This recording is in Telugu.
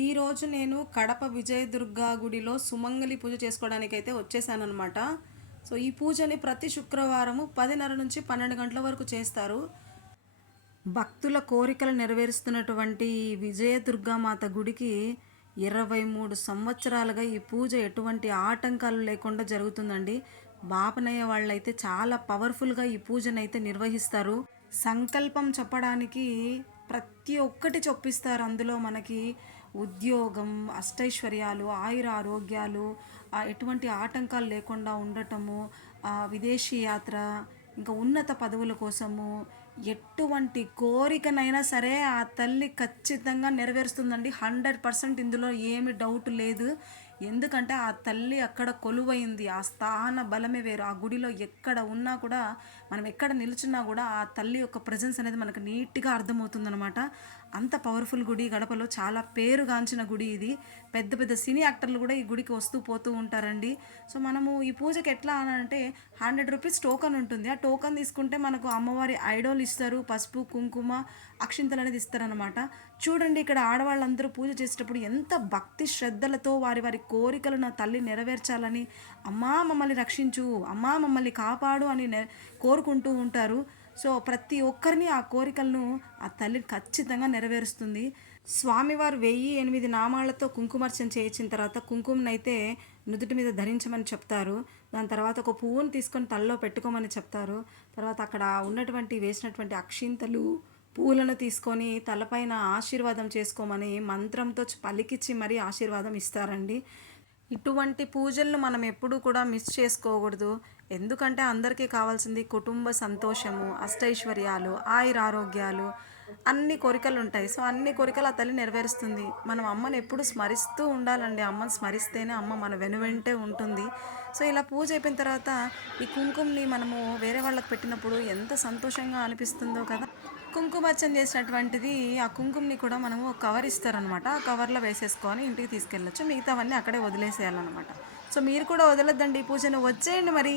ఈరోజు నేను కడప విజయదుర్గ గుడిలో సుమంగళి పూజ చేసుకోవడానికైతే వచ్చేసానమాట. సో ఈ పూజని ప్రతి శుక్రవారము 10:30 నుంచి 12 గంటల వరకు చేస్తారు. భక్తుల కోరికలు నెరవేరుస్తున్నటువంటి విజయదుర్గామాత గుడికి 23 సంవత్సరాలుగా ఈ పూజ ఎటువంటి ఆటంకాలు లేకుండా జరుగుతుందండి. బాపనయ్య వాళ్ళైతే చాలా పవర్ఫుల్గా ఈ పూజనైతే నిర్వహిస్తారు. సంకల్పం చెప్పడానికి ప్రతి ఒక్కటి చొప్పిస్తారు. అందులో మనకి ఉద్యోగం, అష్టైశ్వర్యాలు, ఆయుర ఆరోగ్యాలు, ఎటువంటి ఆటంకాలు లేకుండా ఉండటము, విదేశీ యాత్ర, ఇంకా ఉన్నత పదవుల కోసము ఎటువంటి కోరికనైనా సరే ఆ తల్లి ఖచ్చితంగా నెరవేరుస్తుందండి. 100% ఇందులో ఏమి డౌట్ లేదు. ఎందుకంటే ఆ తల్లి అక్కడ కొలువైంది. ఆ స్థాన బలమే వేరు. ఆ గుడిలో ఎక్కడ ఉన్నా కూడా, మనం ఎక్కడ నిల్చున్నా కూడా ఆ తల్లి యొక్క ప్రజెన్స్ అనేది మనకు నీట్గా అర్థమవుతుందనమాట. అంత పవర్ఫుల్ గుడి. గడపలో చాలా పేరుగాంచిన గుడి ఇది. పెద్ద పెద్ద సినీ యాక్టర్లు కూడా ఈ గుడికి వస్తూ పోతూ ఉంటారండి. సో మనము ఈ పూజకి ఎట్లా అంటే 100 రూపీస్ టోకన్ ఉంటుంది. ఆ టోకన్ తీసుకుంటే మనకు అమ్మవారి ఐడోల్ ఇస్తారు, పసుపు కుంకుమ అక్షింతలు అనేది ఇస్తారనమాట. చూడండి, ఇక్కడ ఆడవాళ్ళందరూ పూజ చేసేటప్పుడు ఎంత భక్తి శ్రద్ధలతో వారి వారి కోరికలు నా తల్లి నెరవేర్చాలని, అమ్మా మమ్మల్ని రక్షించు, అమ్మా మమ్మల్ని కాపాడు అని కోరుకుంటూ ఉంటారు. సో ప్రతి ఒక్కరిని ఆ కోరికలను ఆ తల్లి ఖచ్చితంగా నెరవేరుస్తుంది. స్వామివారు 1008 నామాలతో కుంకుమార్చన చేయించిన తర్వాత కుంకుమనైతే నుదుటి మీద ధరించమని చెప్తారు. దాని తర్వాత ఒక పువ్వును తీసుకొని తలలో పెట్టుకోమని చెప్తారు. తర్వాత అక్కడ ఉన్నటువంటి వేసినటువంటి అక్షింతలు, పూలను తీసుకొని తలపైన ఆశీర్వాదం చేసుకోమని మంత్రంతో పలికిచ్చి మరీ ఆశీర్వాదం ఇస్తారండి. ఇటువంటి పూజలను మనం ఎప్పుడూ కూడా మిస్ చేసుకోకూడదు. ఎందుకంటే అందరికీ కావాల్సింది కుటుంబ సంతోషము, అష్టైశ్వర్యాలు, ఆయురారోగ్యాలు, అన్ని కోరికలు ఉంటాయి. సో అన్ని కోరికలు ఆ తల్లి నెరవేరుస్తుంది. మనం అమ్మని ఎప్పుడు స్మరిస్తూ ఉండాలండి. అమ్మని స్మరిస్తేనే అమ్మ మన వెనువెంటే ఉంటుంది. సో ఇలా పూజ అయిపోయిన తర్వాత ఈ కుంకుమని మనము వేరే వాళ్ళకి పెట్టినప్పుడు ఎంత సంతోషంగా అనిపిస్తుందో కదా. కుంకుమార్చన చేసినటువంటిది ఆ కుంకుమని కూడా మనము ఒక కవర్ ఇస్తారనమాట. ఆ కవర్లో వేసేసుకొని ఇంటికి తీసుకెళ్ళచ్చు. మిగతావన్నీ అక్కడే వదిలేసేయాలన్నమాట. సో మీరు కూడా వదలొద్దండి ఈ పూజను. వచ్చేయండి మరి.